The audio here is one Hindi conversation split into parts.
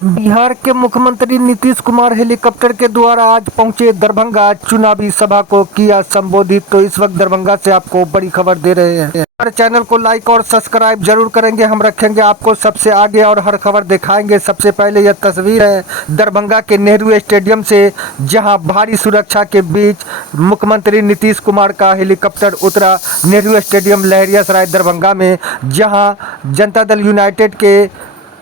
बिहार के मुख्यमंत्री नीतीश कुमार हेलीकॉप्टर के द्वारा आज पहुंचे दरभंगा। चुनावी सभा को किया संबोधित। तो इस वक्त दरभंगा से आपको बड़ी खबर दे रहे हैं। हमारे चैनल को लाइक और सब्सक्राइब जरूर करेंगे। हम रखेंगे आपको सबसे आगे और हर खबर दिखाएंगे। सबसे पहले यह तस्वीर है दरभंगा के नेहरू स्टेडियम से, जहां भारी सुरक्षा के बीच मुख्यमंत्री नीतीश कुमार का हेलीकॉप्टर उतरा नेहरू स्टेडियम लहरियासराय दरभंगा में, जहां जनता दल यूनाइटेड के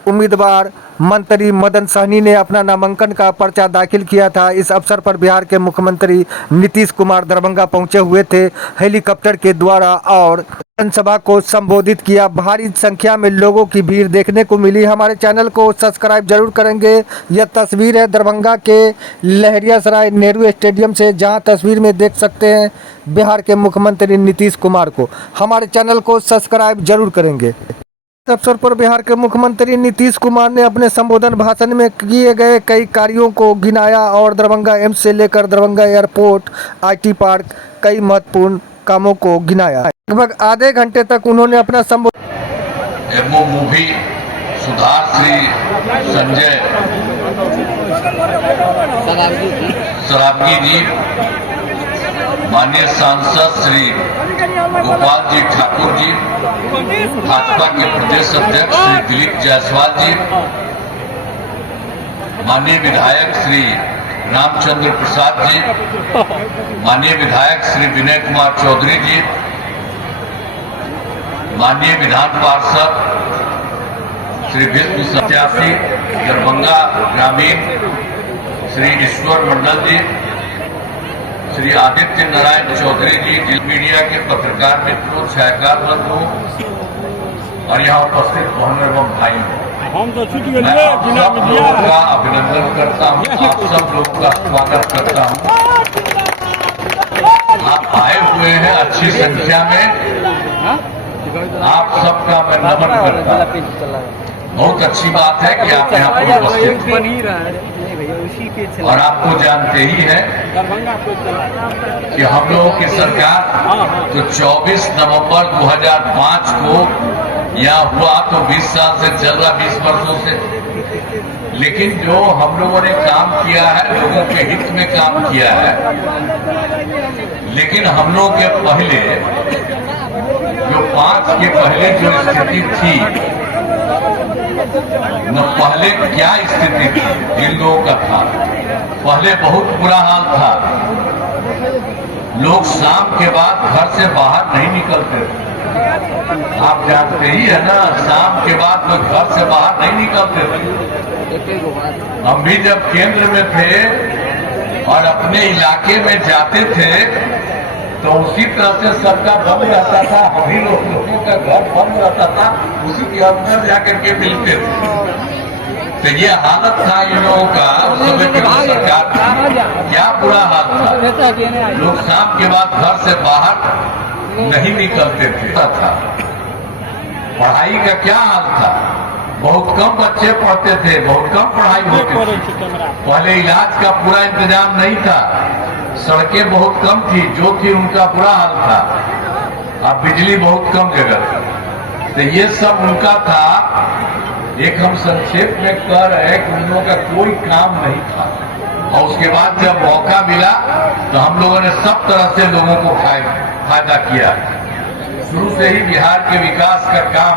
उम्मीदवार मंत्री मदन सहनी ने अपना नामांकन का पर्चा दाखिल किया था। इस अवसर पर बिहार के मुख्यमंत्री नीतीश कुमार दरभंगा पहुंचे हुए थे हेलीकॉप्टर के द्वारा और जनसभा को संबोधित किया। भारी संख्या में लोगों की भीड़ देखने को मिली। हमारे चैनल को सब्सक्राइब जरूर करेंगे। यह तस्वीर है दरभंगा के लहरियासराय नेहरू स्टेडियम से, जहां तस्वीर में देख सकते हैं बिहार के मुख्यमंत्री नीतीश कुमार को। हमारे चैनल को सब्सक्राइब जरूर करेंगे। इस अवसर पर बिहार के मुख्यमंत्री नीतीश कुमार ने अपने संबोधन भाषण में किए गए कई कार्यों को गिनाया और दरभंगा एम्स से लेकर दरभंगा एयरपोर्ट, आईटी पार्क, कई महत्वपूर्ण कामों को गिनाया। लगभग आधे घंटे तक उन्होंने अपना संबोधन मूवी सुधार श्री संजय सराबगी जी, माननीय सांसद श्री गोपाल जी ठाकुर जी, भाजपा के प्रदेश अध्यक्ष श्री दिलीप जायसवाल जी, माननीय विधायक श्री रामचंद्र प्रसाद जी, माननीय विधायक श्री विनय कुमार चौधरी जी, माननीय विधान पार्षद श्री विष्णु सत्यासी, दरभंगा ग्रामीण श्री ईश्वर मंडल जी, श्री आदित्य नारायण चौधरी जी, मीडिया के पत्रकार मित्रों, छायाकार बंधुओं और यहाँ उपस्थित बहन एवं भाई, मैं आप सब लोगों का अभिनंदन करता हूँ, आप सब लोगों का स्वागत करता हूँ। आप आए हुए हैं अच्छी संख्या में, आप सबका मैं नमन करता हूँ। बहुत अच्छी बात है कि आप यहाँ पर उपस्थित हैं और आपको जानते ही है कि हम लोगों की सरकार तो 24 नवंबर 2005 को यहाँ हुआ, तो 20 साल से चल रहा, 20 वर्षों से। लेकिन जो हम लोगों ने काम किया है, लोगों के हित में काम किया है। लेकिन हम लोगों के पहले जो 5 के पहले जो स्थिति थी न, पहले क्या स्थिति थी जिन लोगों का था, पहले बहुत बुरा हाल था। लोग शाम के बाद घर से बाहर नहीं निकलते थे। आप जानते ही है ना, शाम के बाद लोग घर से बाहर नहीं निकलते थे। हम भी जब केंद्र में थे और अपने इलाके में जाते थे तो उसी तरह से सबका बंद रहता था, हम ही लोगों का घर बंद रहता था, उसी के अंदर जाकर के मिलते थे। तो ये हालत था इन लोगों का उस समय की सरकार का। क्या बुरा हाल था, लोग शाम के बाद घर से बाहर नहीं निकलते थे। पढ़ाई का क्या हाल था, बहुत कम बच्चे पढ़ते थे, बहुत कम पढ़ाई होती थी। पहले इलाज का पूरा इंतजाम नहीं था, सड़कें बहुत कम थी, जो थी उनका बुरा हाल था। अब बिजली बहुत कम जगह थी। तो ये सब उनका था। एक हम संक्षेप में कह रहे हैं कि उन लोगों का कोई काम नहीं था। और उसके बाद जब मौका मिला तो हम लोगों ने सब तरह से लोगों को फायदा किया। शुरू से ही बिहार के विकास का काम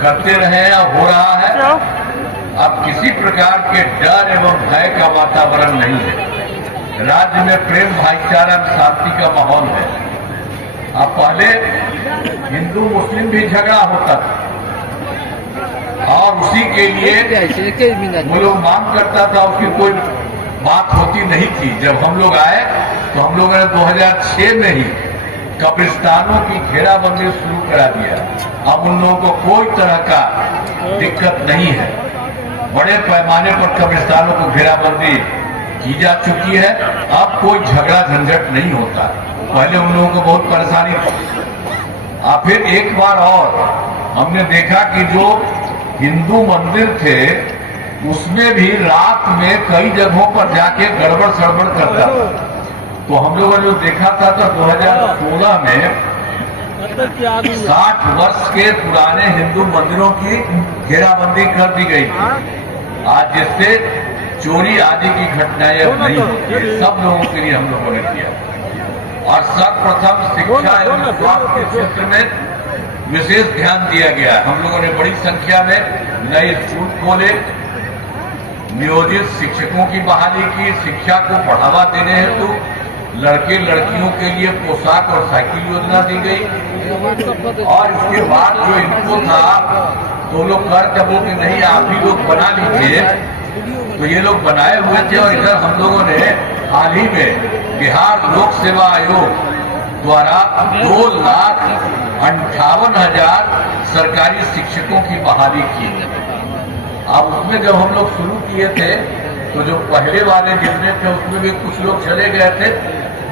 करते रहे और हो रहा है। अब किसी प्रकार के डर एवं भय का वातावरण नहीं है। राज्य में प्रेम, भाईचारा, शांति का माहौल है। अब पहले हिंदू मुस्लिम भी झगड़ा होता था और उसी के लिए वो लोग मांग करता था, उसकी कोई बात होती नहीं थी। जब हम लोग आए तो हम लोगों ने 2006 में ही कब्रिस्तानों की घेराबंदी शुरू करा दिया। अब उन लोगों को कोई तरह का दिक्कत नहीं है। बड़े पैमाने पर कब्रिस्तानों को घेराबंदी की जा चुकी है। अब कोई झगड़ा झंझट नहीं होता। पहले उन लोगों को बहुत परेशानी थी। अब फिर एक बार और हमने देखा कि जो हिंदू मंदिर थे उसमें भी रात में कई जगहों पर जाके गड़बड़ सड़बड़ करता था। तो हम लोगों ने जो देखा था तो 2016 में 60 वर्ष के पुराने हिंदू मंदिरों की घेराबंदी कर दी गई थी। आज जिससे चोरी आदि की घटनाएं अब नहीं होती है, सब लोगों के लिए हम लोगों ने किया। और सर्वप्रथम शिक्षा एवं स्वास्थ्य के क्षेत्र में विशेष ध्यान दिया गया। हम लोगों ने बड़ी संख्या में नए स्कूल खोले, नियोजित शिक्षकों की बहाली की, शिक्षा को बढ़ावा देने हेतु लड़के लड़कियों के लिए पोशाक और साइकिल योजना दी गई। और इसके बाद जो इनको था तो लोग कर जब कि नहीं आप ही लोग बना लीजिए, तो ये लोग बनाए हुए थे। और इधर हम लोगों ने हाल ही में बिहार लोक सेवा आयोग द्वारा 2,58,000 सरकारी शिक्षकों की बहाली की। अब उसमें जब हम लोग शुरू किए थे तो जो पहले वाले जितने थे उसमें भी कुछ लोग चले गए थे।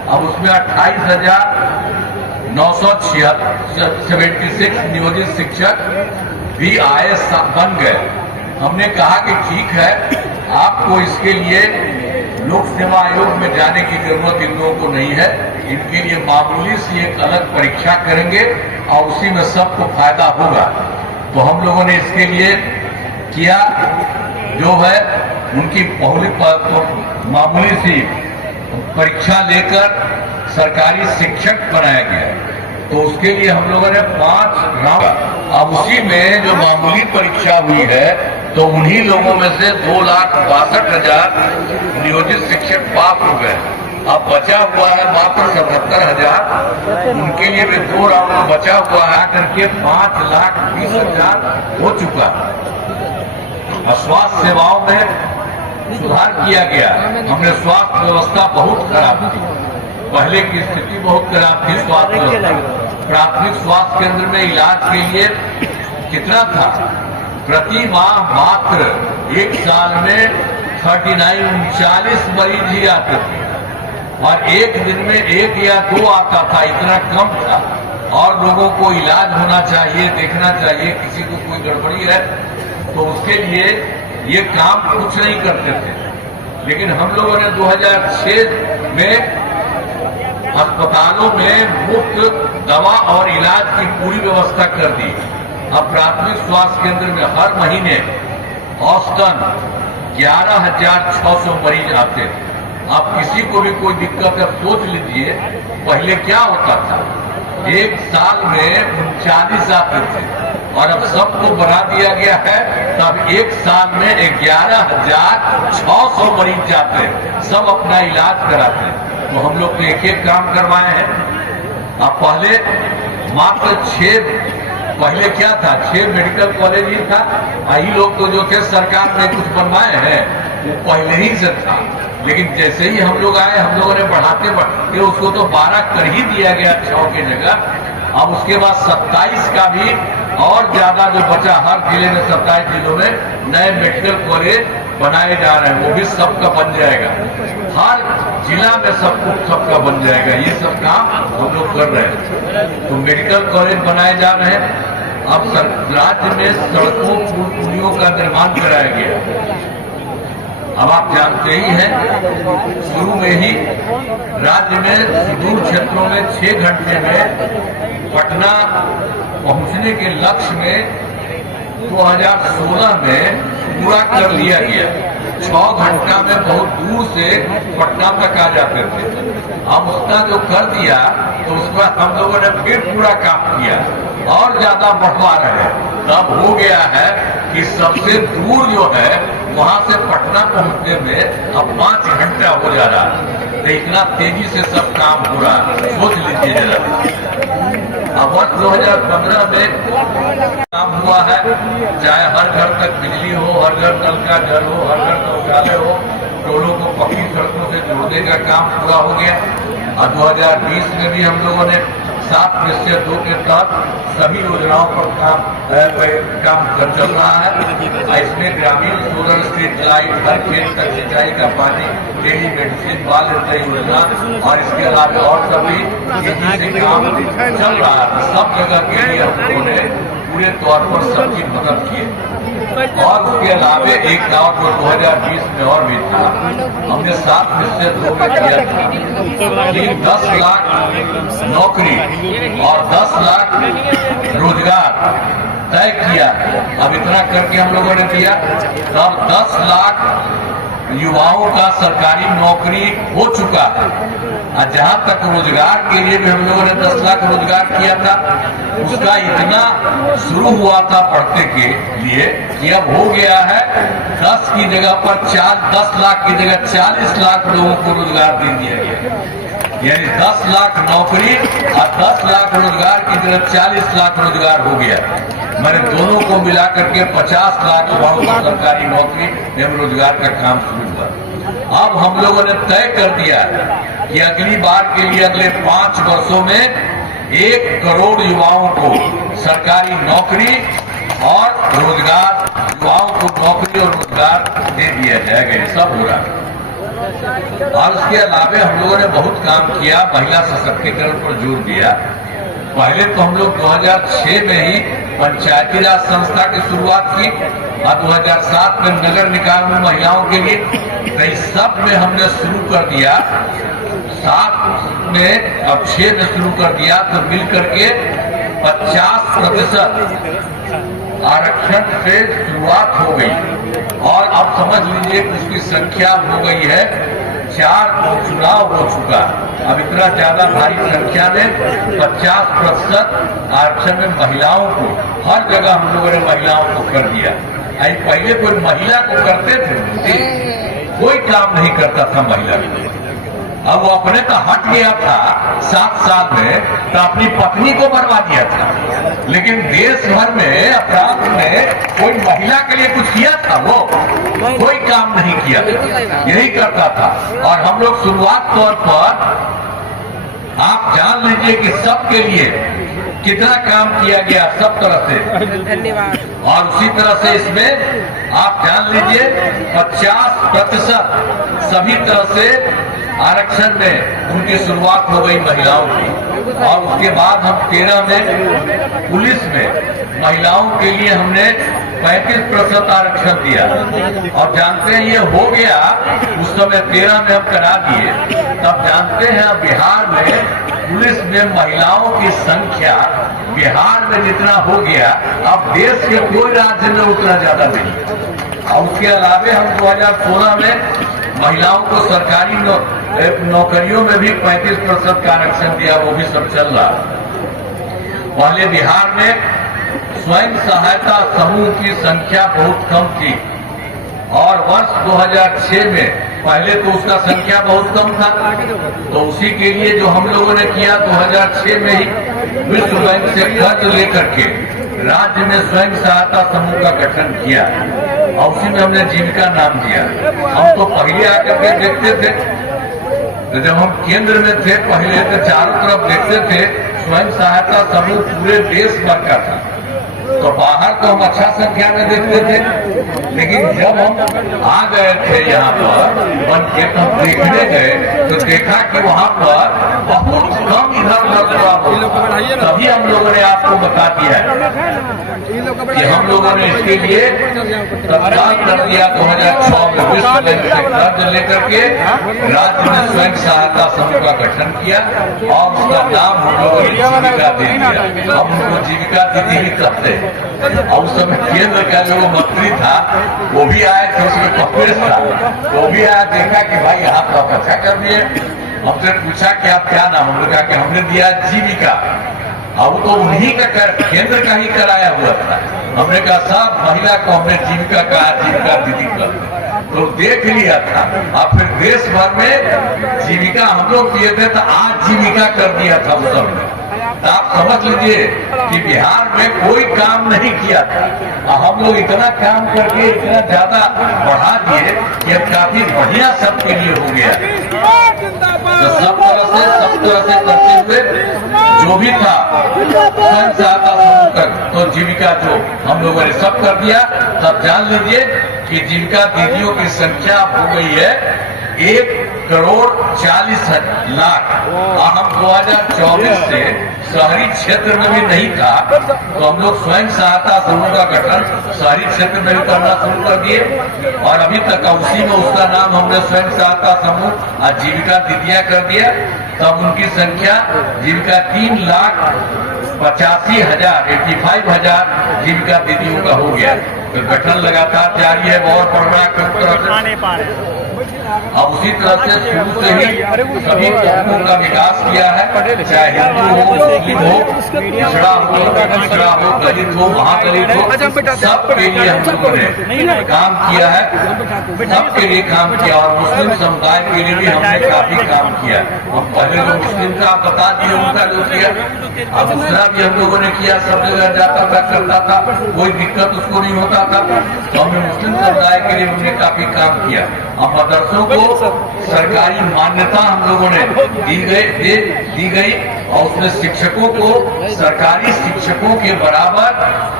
अब उसमें 28,976 नियोजित शिक्षक भी आए बन गए। हमने कहा कि ठीक है, आपको इसके लिए लोक सेवा आयोग में जाने की जरूरत इन लोगों को नहीं है। इनके लिए मामूली सी एक अलग परीक्षा करेंगे और उसी में सबको फायदा होगा। तो हम लोगों ने इसके लिए किया, जो है उनकी मामूली सी परीक्षा लेकर सरकारी शिक्षक बनाया गया। तो उसके लिए हम लोगों ने 5 राउंड, अब उसी में जो मामूली परीक्षा हुई है तो उन्हीं लोगों में से 2,62,000 नियोजित शिक्षक पास हो गए। अब बचा हुआ है मात्र 77,000, उनके लिए भी 2 राउंड बचा हुआ है, करके 5,20,000 हो चुका। और स्वास्थ्य सेवाओं में सुधार किया गया। हमने स्वास्थ्य व्यवस्था बहुत खराब थी, पहले की स्थिति बहुत खराब थी। स्वास्थ्य प्राथमिक स्वास्थ्य केंद्र में इलाज के लिए कितना था, प्रति माह मात्र एक साल में 39 मरीज ही आते थे और एक दिन में 1 या 2 आता था, इतना कम था। और लोगों को इलाज होना चाहिए, देखना चाहिए किसी को कोई गड़बड़ी है तो उसके लिए ये काम कुछ नहीं करते थे। लेकिन हम लोगों ने 2006 में अस्पतालों में मुफ्त दवा और इलाज की पूरी व्यवस्था कर दी। अब प्राथमिक स्वास्थ्य केंद्र में हर महीने औसतन 11,600 मरीज आते हैं। अब किसी को भी कोई दिक्कत है, सोच लीजिए पहले क्या होता था, एक साल में 39 आते थे और अब सबको बढ़ा दिया गया है। तब एक साल में 11,600 मरीज जाते हैं, सब अपना इलाज कराते हैं। तो हम लोग एक एक काम करवाए हैं। अब पहले मात्र 6, पहले क्या था, 6 मेडिकल कॉलेज ही था। यही लोग तो जो थे सरकार ने कुछ बनवाए हैं वो पहले ही से था। लेकिन जैसे ही हम लोग आए, हम लोगों ने बढ़ाते उसको तो 12 कर ही दिया गया 6 की जगह। अब उसके बाद 27 का भी और ज्यादा जो बचा, हर जिले में 27 जिलों में नए मेडिकल कॉलेज बनाए जा रहे हैं, वो भी सबका बन जाएगा। हर जिला में सबका बन जाएगा। ये सब काम हम लोग कर रहे हैं। तो मेडिकल कॉलेज बनाए जा रहे हैं। अब राज्य में सड़कों पुलियों का निर्माण कराया गया। अब आप जानते ही हैं, शुरू में ही राज्य में सुदूर क्षेत्रों में 6 घंटे में पटना पहुंचने के लक्ष्य में 2016 में पूरा कर लिया गया। 6 घंटा में बहुत दूर से पटना तक आ जाते थे। अब उसका जो कर दिया तो उसका हम लोगों ने फिर पूरा काम किया और ज्यादा बढ़वा रहे हैं। तब हो गया है कि सबसे दूर जो है वहां से पटना पहुंचने में अब 5 घंटा हो जा रहा है। तो इतना तेजी से सब काम हो रहा है, सोच लीजिए जरा। अब वर्ष 2015 में काम हुआ है, चाहे हर घर तक बिजली हो, हर घर नल का जल हो, हर घर शौचालय हो, टोलों को पक्की सड़कों से जोड़ने का काम पूरा हो गया। और 2020 में भी हम लोगों ने 7/2 के तहत सभी योजनाओं पर काम चल रहा है। इसमें ग्रामीण सोलर स्ट्रीट लाइट, हर खेत तक सिंचाई का पानी, टेली मेडिसिन, बाल हृदय योजना और इसके अलावा और सभी तेजी से काम चल रहा है। सब जगह के लिए हम लोगों ने पूरे तौर पर सबकी मदद की। और उसके अलावा एक गाँव जो 2020 में और भी था, हमने 7/2 में किया था कि 10 लाख नौकरी और 10 लाख रोजगार तय किया। अब इतना करके हम लोगों ने दिया, तब 10 लाख युवाओं का सरकारी नौकरी हो चुका है। और जहां तक रोजगार के लिए भी हम लोगों ने 10 लाख रोजगार किया था, उसका इतना शुरू हुआ था पढ़ते के लिए कि अब हो गया है 10 की जगह पर 10 लाख की जगह 40 लाख लोगों को रोजगार दे दिया गया। यानी 10 लाख नौकरी और 10 लाख रोजगार की जगह 40 लाख रोजगार हो गया। मैंने दोनों को मिलाकर के 50 लाख युवाओं को सरकारी नौकरी एवं रोजगार का काम शुरू हुआ। अब हम लोगों ने तय कर दिया कि अगली बार के लिए अगले 5 वर्षों में 1 करोड़ युवाओं को सरकारी नौकरी और रोजगार, युवाओं को नौकरी और रोजगार दे दिया जाएगा। ये सब हो रहा है। और उसके अलावा हम लोगों ने बहुत काम किया, महिला सशक्तिकरण पर जोर दिया। पहले तो हम लोग 2006 में ही पंचायती राज संस्था की शुरुआत की और 2007 में नगर निकाय में महिलाओं के लिए, तो इस सब में हमने शुरू कर दिया। 7 में अब 6 में शुरू कर दिया, तो मिलकर के 50% आरक्षण से शुरुआत हो गई और अब समझ लीजिए कि उसकी संख्या हो गई है 4 चुनाव हो चुका। अब इतना ज्यादा भारी संख्या में 50% आरक्षण में महिलाओं को हर जगह हम लोगों ने महिलाओं को कर दिया। पहले कोई महिला को करते थे, कोई काम नहीं करता था महिला को। अब वो अपने तो हट गया था 7 साल में, तो अपनी पत्नी को मरवा दिया था। लेकिन देश भर में अपराध में कोई महिला के लिए कुछ किया था? वो कोई काम नहीं किया, यही करता था। और हम लोग शुरुआत तौर पर आप जान लीजिए कि सबके लिए कितना काम किया गया, सब तरह से। धन्यवाद। और उसी तरह से इसमें आप जान लीजिए 50% सभी तरह से आरक्षण में उनकी शुरुआत हो गई महिलाओं की। और उसके बाद हम 13 में पुलिस में महिलाओं के लिए हमने 35% आरक्षण दिया। और जानते हैं ये हो गया उस समय 13 में हम करा दिए। तब जानते हैं बिहार में पुलिस में महिलाओं की संख्या बिहार में जितना हो गया, अब देश के कोई राज्य में उतना ज्यादा नहीं। और उसके अलावा हम 2016 में महिलाओं को सरकारी नौकरियों में भी 35% का आरक्षण दिया, वो भी सब चल रहा। पहले बिहार में स्वयं सहायता समूह की संख्या बहुत कम थी और वर्ष 2006 में पहले तो उसका संख्या बहुत कम था, तो उसी के लिए जो हम लोगों ने किया 2006 में ही विश्व बैंक से कर्ज लेकर के राज्य में स्वयं सहायता समूह का गठन किया और उसी में हमने जीविका नाम दिया। हम तो पहले आकर के देखते थे, तो जब हम केंद्र में थे पहले तो चारों तरफ देखते थे स्वयं सहायता समूह पूरे देश भर का था, तो बाहर तो हम अच्छा संख्या में देखते थे। लेकिन जब हम आ गए थे यहाँ पर बन के, तो हम देखने गए तो देखा कि वहाँ पर बहुत कम इधर उधर, तभी हम लोगों ने आपको बता दिया कि हम लोगों ने इसके लिए तत्काल कर दिया 2006 में विश्व बैंक से कर्ज लेकर के राज्य में स्वयं सहायता समूह का गठन किया और उसका नाम हम लोगों ने जीविका दे दिया। हम उनको जीविका दीदी ही कहते हैं। और उस समय केंद्र का जो मंत्री था वो भी आया था, उसमें कांग्रेस था, वो भी आया, देखा कि भाई आप तो अच्छा कर दिए। हमसे पूछा कि आप क्या नाम? हमने कहा कि हमने दिया जीविका। अब तो उन्हीं का केंद्र का ही कराया हुआ था। हमने कहा सब महिला को हमने जीविका कहा, जीविका दीदी का, तो देख लिया था। अब फिर देश भर में जीविका हम लोग किए थे, तो आज जीविका कर दिया था उस समय। तो आप समझ लीजिए कि बिहार में कोई काम नहीं किया था और हम लोग इतना काम करके इतना ज्यादा बढ़ा दिए कि अब काफी बढ़िया सबके लिए हो गया। तो सब तरह से करते हुए जो भी था स्वयं सहायता समूह तक, तो जीविका जो हम लोगों ने सब कर दिया। तब जान लीजिए कि जीविका दीदियों की संख्या हो गई है 1 1,40,00,000। हम 2024 से शहरी क्षेत्र में भी नहीं था, तो हम लोग स्वयं सहायता समूह का गठन शहरी क्षेत्र में भी करना शुरू कर दिए, और अभी तक उसी में उसका नाम हमने स्वयं सहायता समूह आजीविका दीदियां कर दिया। तब उनकी संख्या जीविका 3,85,000 जीविका दीदियों का हो गया। तो गठन लगातार जारी है और बढ़ रहा है। अब उसी तरह से शुरू से ही सभी कौमों का विकास किया है, चाहे हिंदू हो, मुस्लिम हो, पिछड़ा हो, पिछड़ा हो, दलित हो, महादलित हो, सबके लिए हम लोगों ने काम किया है, सबके लिए काम किया। और मुस्लिम समुदाय के लिए भी हमने काफी काम किया। हम पहले जो मुस्लिम का आप बता दिए उनका जो किया, अब दूसरा भी हम लोगों ने किया। सब जगह जाता था, करता था, कोई दिक्कत उसको नहीं होता था। तो हमने मुस्लिम समुदाय के लिए हमने काफी काम किया। अब मदरसों को सरकारी मान्यता हम लोगों ने दी गई, और उसमें शिक्षकों को सरकारी शिक्षकों के बराबर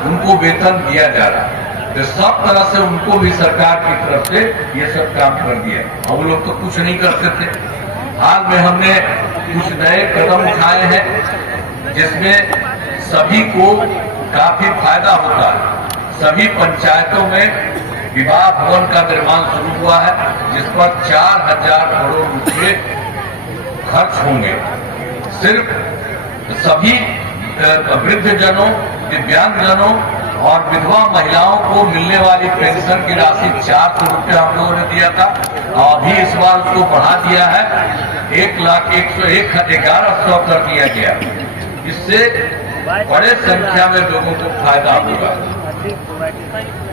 उनको वेतन दिया जा रहा है। तो सब तरह से उनको भी सरकार की तरफ से ये सब काम कर दिया। हम लोग तो कुछ नहीं करते थे। हाल में हमने कुछ नए कदम उठाए हैं जिसमें सभी को काफी फायदा होता है। सभी पंचायतों में विवाह भवन का निर्माण शुरू हुआ है, जिस पर 4,000 करोड़ रुपए खर्च होंगे। सिर्फ सभी वृद्धजनों, दिव्यांगजनों और विधवा महिलाओं को मिलने वाली पेंशन की राशि 400 रुपये हम लोगों ने दिया था, और अभी इस बार उसको बढ़ा दिया है, 1,11,00,000 कर दिया गया। इससे बड़े संख्या में लोगों को फायदा होगा।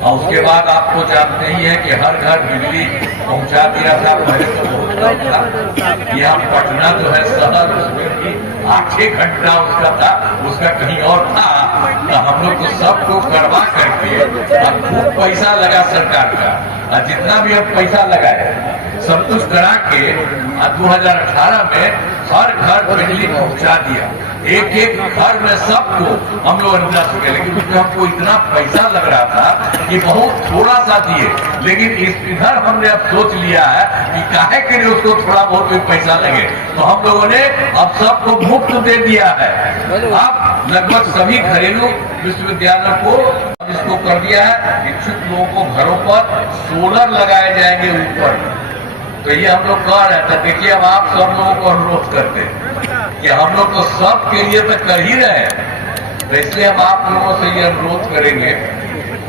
और उसके बाद आपको जानते ही है कि हर घर बिजली पहुंचा दिया था। पहले तो बहुत कम था। यहाँ पटना जो है शहर, उसमें भी 8 घंटा उसका था, उसका कहीं और था। तो हम लोग तो सबको करवा करके खूब पैसा लगा सरकार का, और जितना भी अब पैसा लगाए सब कुछ करा के 2018 में हर घर बिजली पहुंचा दिया। एक एक घर में सबको हम लोग मिला चुके, लेकिन उसमें हमको इतना पैसा लग रहा था कि बहुत थोड़ा सा दिए। लेकिन इधर हमने अब सोच लिया है कि काहे के लिए उसको थोड़ा बहुत भी पैसा लगे, तो हम लोगों ने अब सबको मुफ्त दे दिया है। अब लगभग सभी घरेलू विश्वविद्यालयों को इसको कर दिया है। इच्छुक लोगों को घरों पर सोलर लगाए जाएंगे ऊपर। तो ये हम लोग कह रहे थे। देखिए, अब आप सब लोगों को अनुरोध करते हैं कि हम लोग तो सब के लिए तो कर ही रहे हैं, तो इसलिए हम आप लोगों से ये अनुरोध करेंगे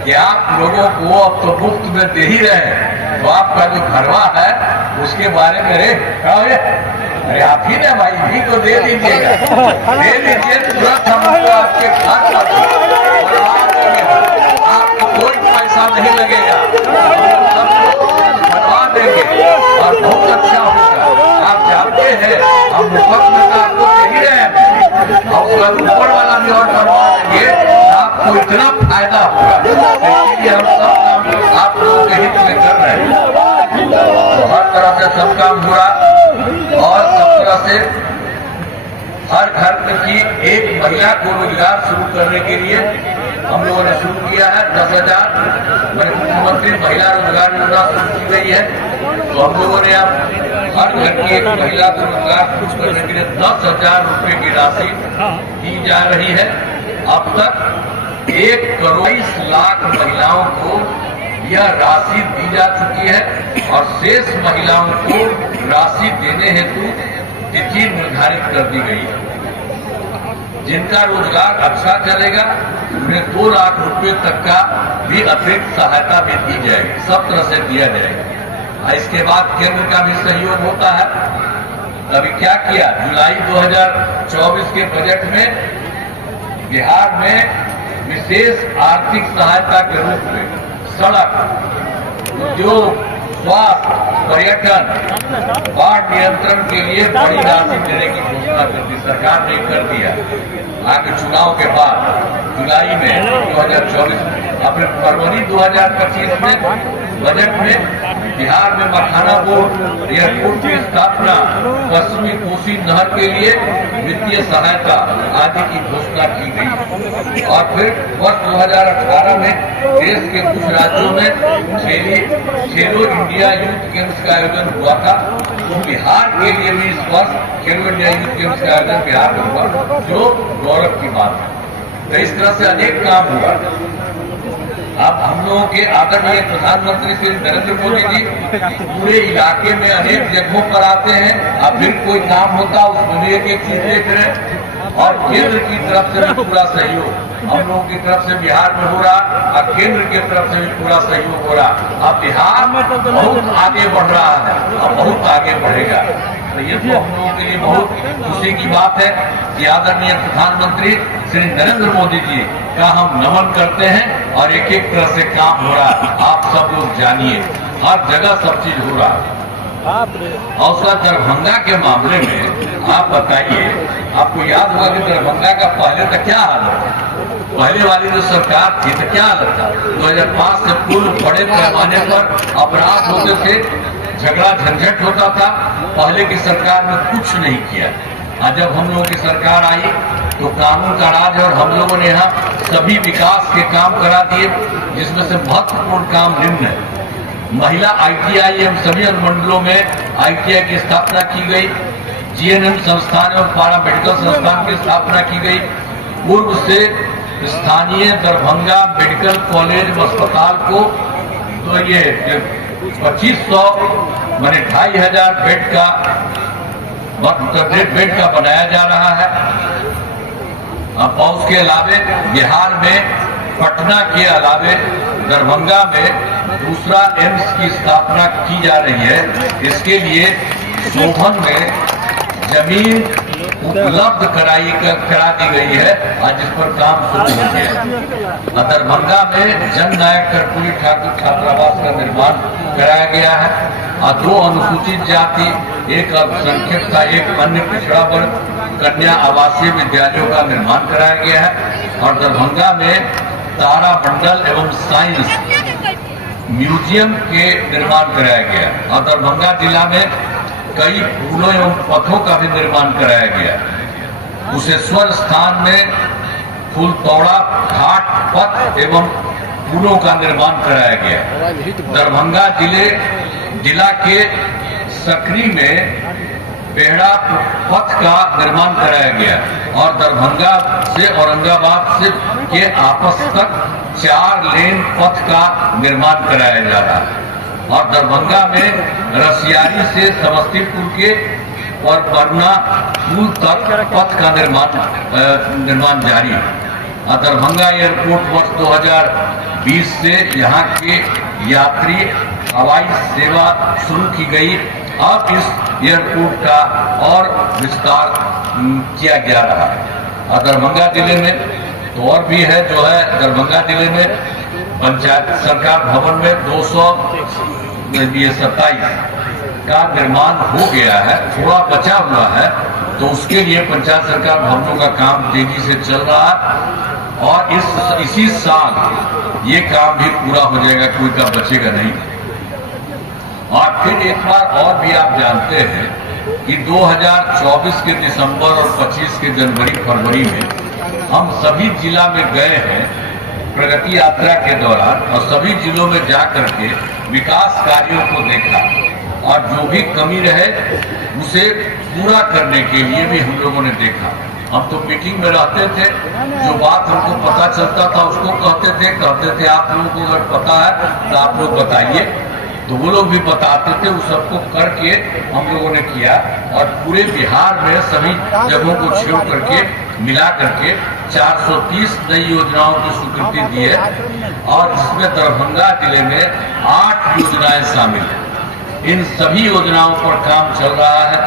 कि आप लोगों को अब तो मुफ्त में दे ही रहे हैं, तो आपका जो घरवा है उसके बारे में अरे आप ही ना भाई भी तो दे दीजिएगा, दे दीजिए तुरंत हमको आपके घर पर आपको कोई पैसा नहीं लगेगा, सबको घरवा देंगे और बहुत अच्छा होगा। आप जानते हैं हम मुफ्त में तो आपको दे ही रहे हैं, और ऊपर वाला भी और करवा देंगे, आपको इतना फायदा होगा। इसलिए हम सब काम आप लोगों के हित में कर रहे हैं। तो हर तरह से सब काम हुआ, और सब तरह से हर घर की एक महिला को रोजगार शुरू करने के लिए हम लोगों ने शुरू किया है। 10,000 मुख्यमंत्री महिला रोजगार योजना शुरू की गई है। तो हम लोगों ने अब हर घर की एक महिला को रोजगार शुरू करने के लिए 10,000 रुपए की राशि दी जा रही है। अब तक 1,40,00,000 महिलाओं को यह राशि दी जा चुकी है, और शेष महिलाओं को राशि देने हेतु तिथि निर्धारित कर दी गई है। जिनका रोजगार अच्छा चलेगा उन्हें 2 लाख रुपए तक का भी अतिरिक्त सहायता भी दी जाएगी, सब तरह से दिया जाएगा। इसके बाद केंद्र का भी सहयोग होता है। अभी क्या किया, जुलाई 2024 के बजट में बिहार में विशेष आर्थिक सहायता के रूप में सड़क, उद्योग, स्वास्थ्य, पर्यटन, बाढ़ नियंत्रण के लिए बड़ी राशि देने की घोषणा कर दी सरकार ने, कर दिया। आगे चुनाव के बाद जुलाई में 2024 अपने फरवरी 2025 में बजट में बिहार में मखाना बोर्ड एयरपोर्ट की स्थापना, पश्चिमी कोसी नहर के लिए वित्तीय सहायता आदि की घोषणा की गई। और फिर वर्ष 2018 में देश के कुछ राज्यों में खेलो इंडिया यूथ गेम्स का आयोजन हुआ था। बिहार के लिए भी इस वर्ष खेलो इंडिया यूथ गेम्स का आयोजन बिहार में हुआ, जो गौरव की बात है। तो इस तरह से अनेक काम हुआ। अब हम लोगों के आदरणीय प्रधानमंत्री श्री नरेंद्र मोदी जी पूरे इलाके में अनेक जगहों पर आते हैं। अब फिर कोई काम होता उसमें भी एक चीज देख रहे हैं। और केंद्र की तरफ से भी पूरा सहयोग हम लोगों की तरफ से बिहार में हो रहा और केंद्र की तरफ से भी पूरा सहयोग हो रहा। अब बिहार बहुत आगे बढ़ रहा है और बहुत आगे बढ़ेगा। तो ये तो हम लोगों के लिए बहुत खुशी की बात है कि आदरणीय प्रधानमंत्री श्री नरेंद्र मोदी जी का हम नमन करते हैं और एक एक तरह से काम हो रहा है। आप सब लोग जानिए, हर जगह सब चीज हो रहा है। और उसका दरभंगा के मामले में आप बताइए, आपको याद होगा कि दरभंगा का पहले तक क्या हाल था? पहले वाली जो सरकार थी तो क्या हालत था? 2005 से पूर्व बड़े पैमाने पर अपराध होते थे, झगड़ा झंझट होता था। पहले की सरकार ने कुछ नहीं किया। आज जब हम लोगों की सरकार आई तो कानून का राज और हम लोगों ने यहाँ सभी विकास के काम करा दिए, जिसमें से महत्वपूर्ण काम निम्न है। महिला ITI एवं सभी अनुमंडलों में ITI की स्थापना की गई। GNM संस्थान एवं पारा मेडिकल संस्थान की स्थापना की गई। पूर्व से स्थानीय दरभंगा मेडिकल कॉलेज व अस्पताल को तो ये 2500 माने 2500 बेड का बनाया जा रहा है। और उसके अलावे बिहार में पटना के अलावे दरभंगा में दूसरा एम्स की स्थापना की जा रही है। इसके लिए सोहन में जमीन उपलब्ध करा दी गई है, आज इस पर काम शुरू हो गया। दरभंगा में जन नायक कर्पूरी ठाकुर छात्रावास का निर्माण कराया गया है। और 2 अनुसूचित जाति, एक अल्पसंख्यक का, एक अन्य पिछड़ा वर्ग कन्या आवासीय विद्यालयों का निर्माण कराया गया है। और दरभंगा में तारामंडल एवं साइंस म्यूजियम के निर्माण कराया गया। और दरभंगा जिला में कई पुलों एवं पथों का भी निर्माण कराया गया। कुशेश्वर स्थान में फुलतौड़ा घाट पथ एवं पुलों का निर्माण कराया गया। दरभंगा जिला के सकरी में बेहड़ा पथ का निर्माण कराया गया। और दरभंगा से औरंगाबाद से के आपस तक 4 लेन पथ का निर्माण कराया जा रहा है। और दरभंगा में रसियारी से समस्तीपुर के और बरना पुल तक पथ का निर्माण जारी है। और दरभंगा एयरपोर्ट वर्ष 2020 से यहाँ के यात्री हवाई सेवा शुरू की गई। अब इस एयरपोर्ट का और विस्तार किया जा रहा है। और दरभंगा जिले में तो और भी है, जो है दरभंगा जिले में पंचायत सरकार भवन में 227 का निर्माण हो गया है, थोड़ा बचा हुआ है। तो उसके लिए पंचायत सरकार भवनों का काम तेजी से चल रहा है। और इसी साल ये काम भी पूरा हो जाएगा, कोई का बचेगा नहीं। और फिर एक बार और भी आप जानते हैं कि 2024 के दिसंबर और 25 के जनवरी फरवरी में हम सभी जिला में गए हैं प्रगति यात्रा के दौरान, और सभी जिलों में जाकर के विकास कार्यों को देखा। और जो भी कमी रहे उसे पूरा करने के लिए भी हम लोगों ने देखा। हम तो मीटिंग में रहते थे, जो बात हमको पता चलता था उसको कहते थे आप लोगों को अगर पता है तो आप लोग बताइए। तो वो लोग भी बताते थे, उस सबको करके हम लोगों ने किया। और पूरे बिहार में सभी जगहों को छेड़ करके मिला करके 430 नई योजनाओं की स्वीकृति दी है। और इसमें दरभंगा जिले में 8 योजनाएं शामिल हैं। इन सभी योजनाओं पर काम चल रहा है।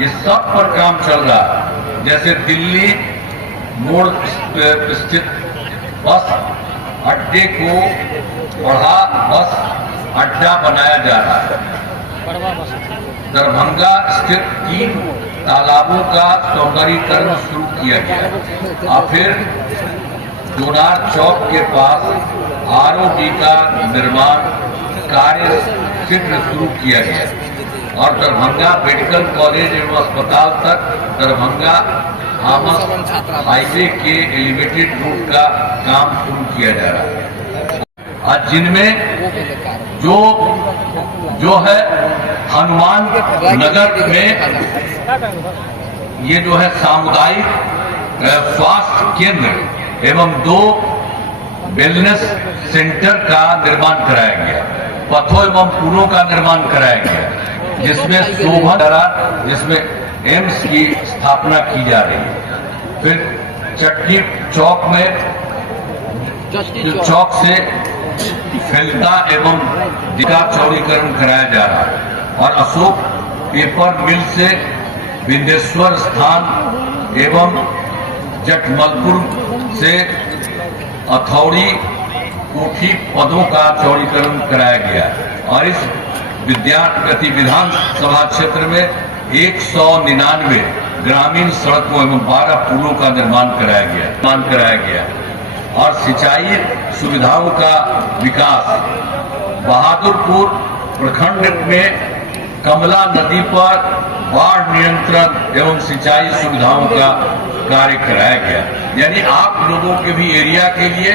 ये सब पर काम चल रहा है। जैसे दिल्ली मोड़ स्थित बस अड्डे को बढ़ा बस अड्डा बनाया जा रहा है। दरभंगा स्थित 3 तालाबों का सौंदर्यीकरण शुरू किया गया। और फिर दोनार चौक के पास ROB का निर्माण कार्य क्षेत्र शुरू किया गया और दरभंगा मेडिकल कॉलेज एवं अस्पताल तक दरभंगा आमस हाईवे के एलिवेटेड रोड का काम शुरू किया जा रहा है। आज जिनमें जो है हनुमान नगर में ये जो है सामुदायिक स्वास्थ्य केंद्र एवं 2 वेलनेस सेंटर का निर्माण कराया गया, पथों एवं पुलों का निर्माण कराया गया, जिसमें शोभा द्वारा जिसमें एम्स की स्थापना की जा रही है। फिर चट्टी चौक में चौक से फैलता एवं दिशा चौड़ीकरण कराया जा रहा है और अशोक पेपर मिल से विंध्येश्वर स्थान एवं जटमलपुर से अथौड़ी कोठी पदों का चौड़ीकरण कराया गया और इस विधान सभा क्षेत्र में 199 ग्रामीण सड़कों एवं 12 पुलों का निर्माण कराया गया और सिंचाई सुविधाओं का विकास। बहादुरपुर प्रखंड में कमला नदी पर बाढ़ नियंत्रण एवं सिंचाई सुविधाओं का कार्य कराया गया। यानी आप लोगों के भी एरिया के लिए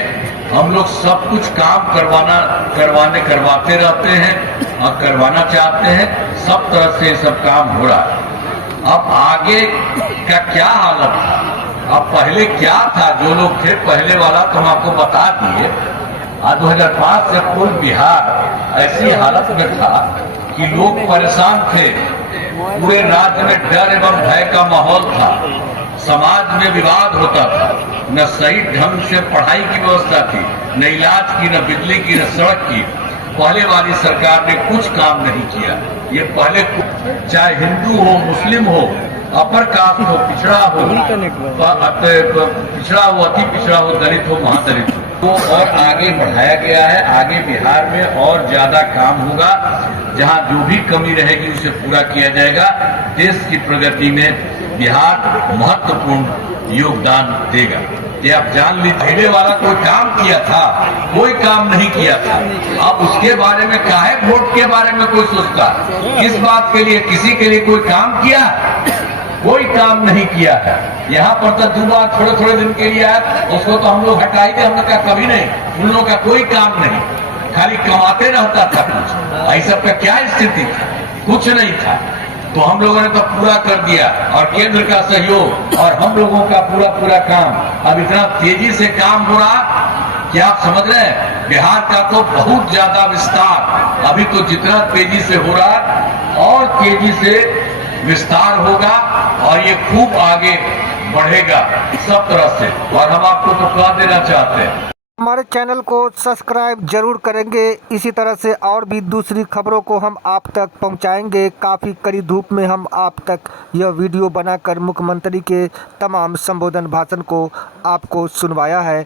हम लोग सब कुछ काम करवाते रहते हैं और करवाना चाहते हैं। सब तरह से सब काम हो रहा है। अब आगे का क्या हालत था, अब पहले क्या था, जो लोग थे पहले वाला तो हम आपको बता दिए। 2005 से पूर्ण बिहार ऐसी हालत में था कि लोग परेशान थे, पूरे राज्य में डर एवं भय का माहौल था, समाज में विवाद होता था, न सही ढंग से पढ़ाई की व्यवस्था थी, न इलाज की, न बिजली की, न सड़क की। पहले वाली सरकार ने कुछ काम नहीं किया। ये पहले चाहे हिंदू हो, मुस्लिम हो, अपर कास्ट हो, पिछड़ा हो, अति पिछड़ा हो, दलित हो, महादलित हो, तो और आगे बढ़ाया गया है। आगे बिहार में और ज्यादा काम होगा, जहां जो भी कमी रहेगी उसे पूरा किया जाएगा। देश की प्रगति में बिहार महत्वपूर्ण योगदान देगा। ये आप जान लीजिए, पहले वाला कोई काम किया था, कोई काम नहीं किया था। अब उसके बारे में काहे वोट के बारे में कोई सोचता, किस बात के लिए, किसी के लिए कोई काम किया, कोई काम नहीं किया है। यहाँ पर तो 2 बार थोड़े दिन के लिए आया, उसको तो हम लोग हटाई थे, हमने कहा कभी नहीं, उन लोगों का कोई काम नहीं, खाली कमाते रहता था कुछ। ऐसा सबका क्या स्थिति थी, कुछ नहीं था। तो हम लोगों ने तो पूरा कर दिया और केंद्र का सहयोग और हम लोगों का पूरा काम। अब इतना तेजी से काम हो रहा, क्या आप समझ रहे हैं? बिहार का तो बहुत ज्यादा विस्तार अभी तो जितना तेजी से हो रहा और तेजी से विस्तार होगा और ये खूब आगे बढ़ेगा सब तरह से। और हम आपको तो बता देना चाहते हैं, हमारे चैनल को सब्सक्राइब जरूर करेंगे। इसी तरह से और भी दूसरी खबरों को हम आप तक पहुंचाएंगे। काफ़ी कड़ी धूप में हम आप तक यह वीडियो बनाकर मुख्यमंत्री के तमाम संबोधन भाषण को आपको सुनवाया है।